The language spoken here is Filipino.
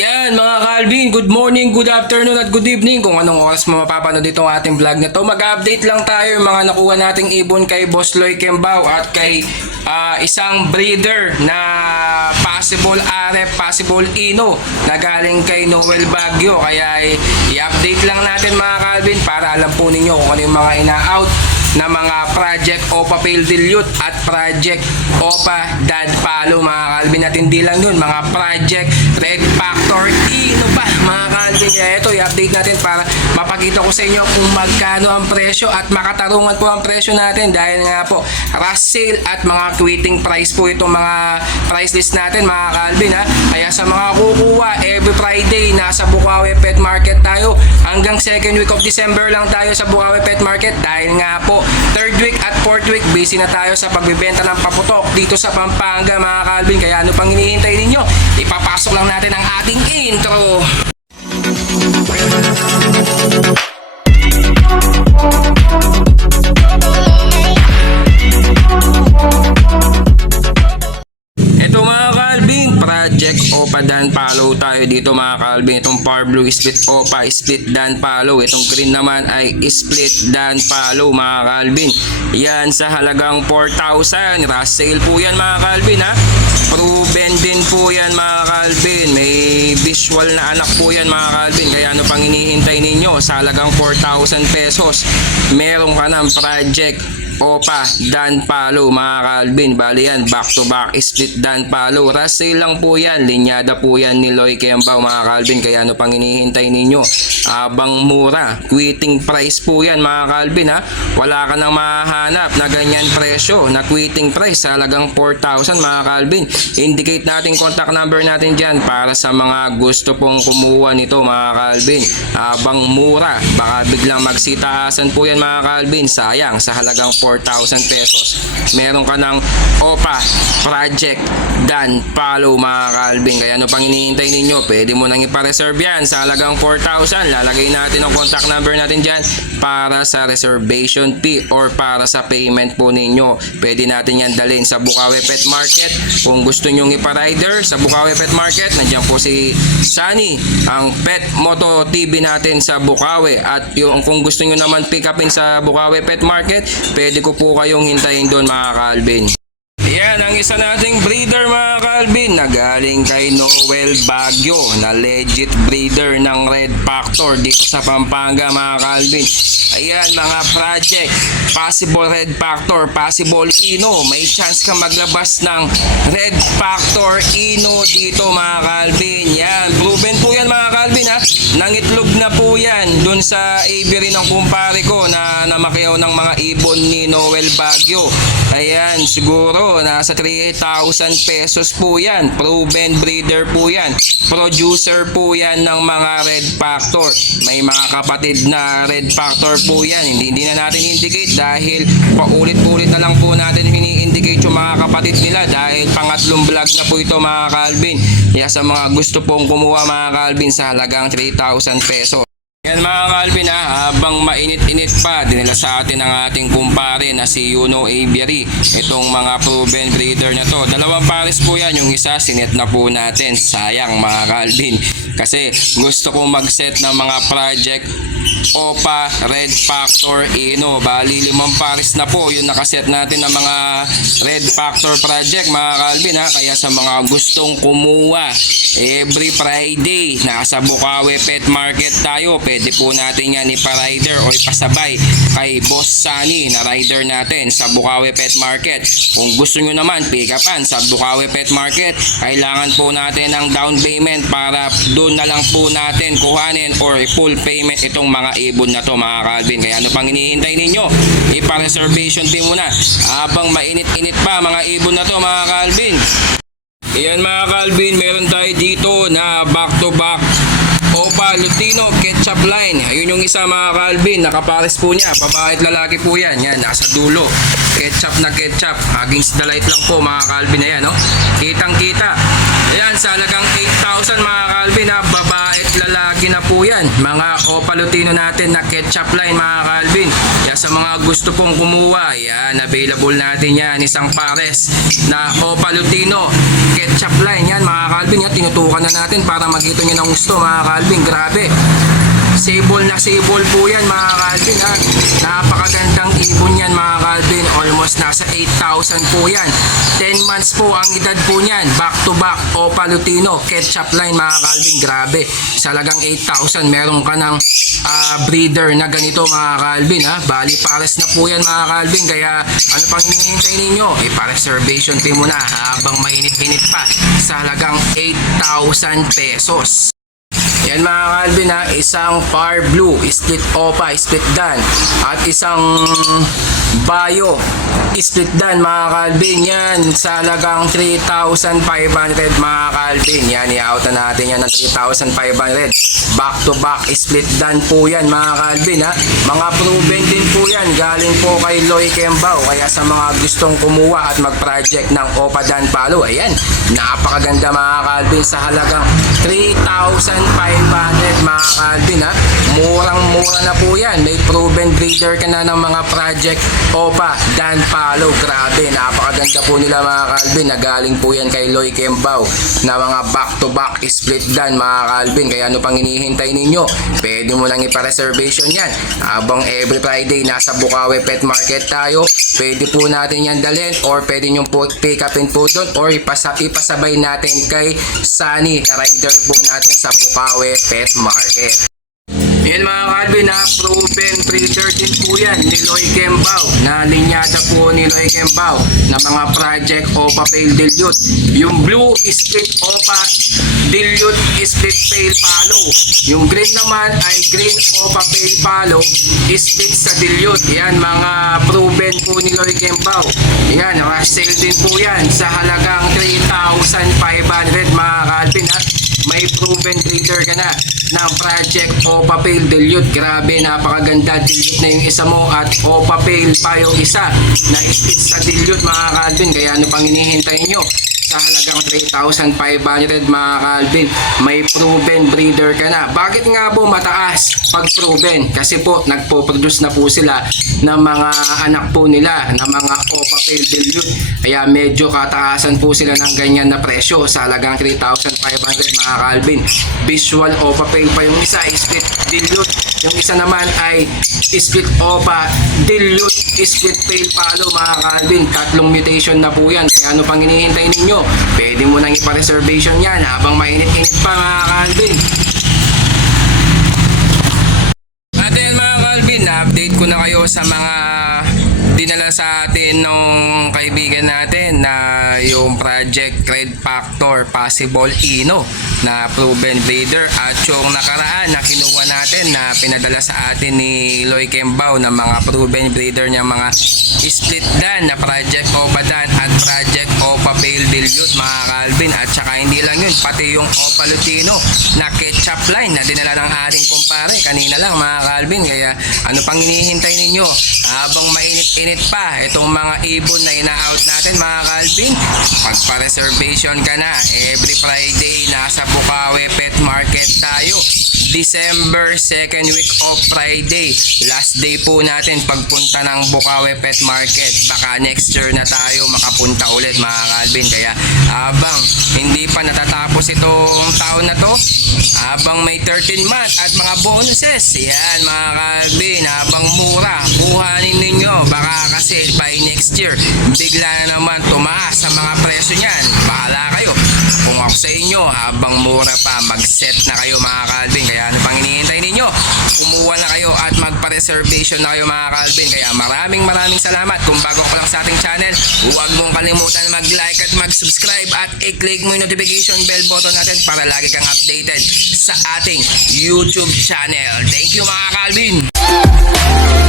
Yan mga Calvin, good morning, good afternoon at good evening. Kung anong oras mo mapapanood itong ating vlog na to, mag-update lang tayo mga nakuha nating ibon kay Boss Loy Kembao at kay isang breeder na possible RF, possible Ino na galing kay Noel Baguio. Kaya i-update lang natin mga Calvin para alam po ninyo kung ano yung mga ina-out na mga Project Opa Pale Dilute at Project Opa Dad Palo mga Calvin, at hindi lang yun, mga Project Red Factor Ino pa mga Calvin. Kaya ito i-update natin para mapakita ko sa inyo kung magkano ang presyo at makatarungan po ang presyo natin, dahil nga po rush sale at mga quitting price po itong mga price list natin mga Calvin ha. Kaya sa mga kukuha, every Friday nasa Bukawi Pet Market tayo, hanggang second week of December lang tayo sa Bukawi Pet Market, dahil nga po third week at fourth week busy na tayo sa pagbebenta ng paputok dito sa Pampanga mga Calvin. Kaya ano pang hinihintay ninyo? Ipapasok lang natin ang ating intro. Ito mga Calvin, Project Opa Dan Palo tayo dito mga Calvin. Itong Power Blue Split Opa, Split Dan Palo. Itong green naman ay Split Dan Palo mga Calvin. Yan sa halagang 4,000. Rush sale po yan mga Calvin ha. Proven din po yan mga Calvin. May visual na anak po yan mga Calvin. Kaya ano pang hinihintay ninyo? Sa halagang 4,000 pesos meron ka ng Project Opa Dan Palo mga Calvin. Bali yan, back to back split Dan Palo. Rush sale lang po yan. Linyada po yan ni Loy Kembao mga Calvin. Kaya ano pang hinihintay ninyo? Abang mura. Quitting price po yan mga Calvin ha. Wala ka nang mahanap na ganyan presyo na quitting price sa halagang 4,000 mga Calvin. Indicate natin contact number natin dyan para sa mga gusto pong kumuha nito mga Calvin. Abang mura. Baka biglang magsitaasan po yan mga Calvin. Sayang, sa halagang 4,000 pesos meron ka ng Opa Project Dan Palo mga Calvin. Kaya ano pang hinihintay ninyo? Pwede mo nang ipa-reserve yan sa halagang 4,000. Lalagay natin ang contact number natin dyan para sa reservation fee or para sa payment po ninyo. Pwede natin yan dalhin sa Bukawi Pet Market. Kung gusto nyong ipa-rider sa Bukawi Pet Market, nandiyan po si Sunny, ang Pet Moto TV natin sa Bukawi. At yung, kung gusto nyo naman pick upin sa Bukawi Pet Market, pwede ko po kayong hintayin doon mga Calvin. Yan ang isa nating breeder mga Calvin na galing kay Noel Baguio, na legit breeder ng Red Factor dito sa Pampanga mga Calvin. Ayan mga Project possible Red Factor, possible Ino. May chance ka maglabas ng Red Factor Ino dito mga Calvin. Yan, proven po yan mga Calvin ha. Nangitlog na po yan dun sa aviary ng kumpare ko na namakiyaw ng mga ibon ni Noel Baguio. Ayan, siguro nasa 3,000 pesos po yan. Proven breeder po yan. Producer po yan ng mga Red Factor. May mga kapatid na Red Factor po yan. Hindi na natin indicate dahil paulit-ulit na lang po natin ini-indicate yung mga kapatid nila, dahil pangatlong vlog na po ito mga Calvin. Kaya sa mga gusto pong kumuha mga Calvin sa halagang 3,000 pesos. Yan mga Calvin ha, habang mainit-init pa, dinala sa atin ang ating kumpare na si Yuno Aviary. Itong mga proven breeder na to, dalawang pares po yan. Yung isa sinet na po natin, sayang mga Calvin, kasi gusto kong mag-set ng mga Project Opa Red Factor Ino. Bali 5 pares na po yung nakaset natin ng mga Red Factor Project mga Calvin ha. Kaya sa mga gustong kumuha, every Friday nasa Bukawi Pet Market tayo. Pwede po natin yan ipa-rider o ipasabay kay Boss Sunny na rider natin sa Bukawi Pet Market. Kung gusto nyo naman pick upan sa Bukawi Pet Market, kailangan po natin ng down payment para doon na lang po natin kuhanin or full payment itong mga ibon na to mga Calvin. Kaya ano pang hinihintay ninyo? Ipa-reservation fee muna habang mainit-init pa mga ibon na to mga Calvin. Ayan mga Calvin, meron tayo dito na back to back Opa Lutino Ketchup line. Ayun yung isa mga Calvin, nakapares po niya, babae at lalaki po yan. Yan, nasa dulo, ketchup na ketchup. Against the light lang po mga Calvin. Ayan no, kitang kita. Ayan, sa halagang 8,000 mga Calvin ha, babae at lalaki na po yan. Mga Opa Lutino natin na ketchup line mga Calvin. Yan sa mga gusto pong kumuha, yan, available natin yan. Isang pares na Opa Lutino ketchup line. Yan mga Calvin, yan, tinutukan na natin para makita nyo ng gusto mga Calvin. Grabe. Sable na sable po yan mga Calvin ha. Napakagandang ibon yan mga Calvin. Almost nasa 8,000 po yan. 10 months po ang edad po niyan. Back to back Opa Lutino ketchup line mga Calvin. Grabe. Salagang 8,000. Meron ka ng breeder na ganito mga Calvin ha. Bali pares na po yan mga Calvin. Kaya ano pang hinihintay ninyo? Reservation fee mo na habang mainit-init pa. Salagang 8,000 pesos. Yan mga Calvin ha, isang Par Blue, split Opa, split Dan, at isang Bayo, split Dan mga Calvin. Yan, sa halagang 3,500 mga Calvin. Yan, i-out na natin yan ng 3,500. Back to back, split Dan po yan mga Calvin ha. Mga proven din po yan, galing po kay Loy Kembao. Kaya sa mga gustong kumuha at mag-project ng Opa Dan Palo, ayan, napakaganda mga Calvin sa halagang 3,500 mga Calvin ha. Murang-mura na po yan. May proven breeder ka na ng mga project Opa Dan Palo. Grabe, napakaganda po nila mga Calvin na galing po yan kay Loy Kembao na mga back-to-back split Dan mga Calvin. Kaya ano pang hinihintay ninyo? Pwede mo lang ipa-reservation yan. Habang every Friday nasa Bukawi Pet Market tayo, pwede po natin yan dalhin or pwede nyo po pick upin po doon or ipasabay natin kay Sunny na rider po natin sa Bukawi Pet Market. Yan mga Calvin ha, proven breeder din po yan ni Loy Kembao, na linyada po ni Loy Kembao na mga project Opa Pale Dilute. Yung blue split Opa Dilute split Pale Palo. Yung green naman ay green Opa Pale Palo split sa Dilute. Yan mga proven po ni Loy Kembao. Yan, rush sale din po yan sa halagang 3,500 mga Calvin ha. May proven breeder ka na ng project Opa Pale Dilute. Grabe, napakaganda. Dilute na yung isa mo at Opa Pale pa yung isa na split sa Dilute mga Calvin. Kaya ano pang hinihintay nyo? Sa halagang 3,500 mga Calvin, may proven breeder ka na. Bakit nga po mataas pag proven? Kasi po nagpo-produce na po sila ng mga anak po nila na mga Opa Pale Dilute. Kaya medyo kataasan po sila ng ganyan na presyo sa halagang 3,500 mga Calvin. Visual Opa Pale pa yung isa, split Dilute. Yung isa naman ay split Opa Dilute split Pale Palo mga Calvin. Tatlong mutation na po yan. Kaya ano pang hinihintay ninyo? Pwede mo nang ipa-reservation yan habang mainit-init pa mga Calvin. At yan mga Calvin, na-update ko na kayo sa mga dinala sa atin nung kaibigan natin na yung Project Red Factor Possible Ino na proven breeder, at yung nakaraan na kinuha natin na pinadala sa atin ni Loy Kembao na mga proven breeder niya, mga split Dan na Project Opa Dan at Project Opa Pale Dilute mga Calvin. At saka hindi lang yun, pati yung Opa Lutino na ketchup line na dinala ng ating kumpare kanina lang mga Calvin. Kaya ano pang hinihintay ninyo? Habang mainit-init pa itong mga ibon na ina-out natin mga Calvin, pagpa-reservation ka na. Every Friday nasa Bukawi Pet Market tayo. December 2nd week of Friday, last day po natin pagpunta ng Bukawi Pet Market. Baka next year na tayo makapunta ulit mga Calvin. Kaya habang hindi pa natatapos itong taon na to, habang may 13 month at mga bonuses, yan mga Calvin, habang mura, kuhanin ninyo. Baka kasi by next year bigla naman tumaas sa mga presyo niyan. Bahala kayo. Kung ako sa inyo, habang mura pa, mag-set na kayo mga Calvin. Kaya ano pang hinihintay ninyo? Kumuha na kayo at magpa-reservation na kayo mga Calvin. Kaya maraming salamat. Kung bago ka lang sa ating channel, huwag mong kalimutan mag-like at mag-subscribe at i-click mo yung notification bell button natin para lagi kang updated sa ating YouTube channel. Thank you mga Calvin!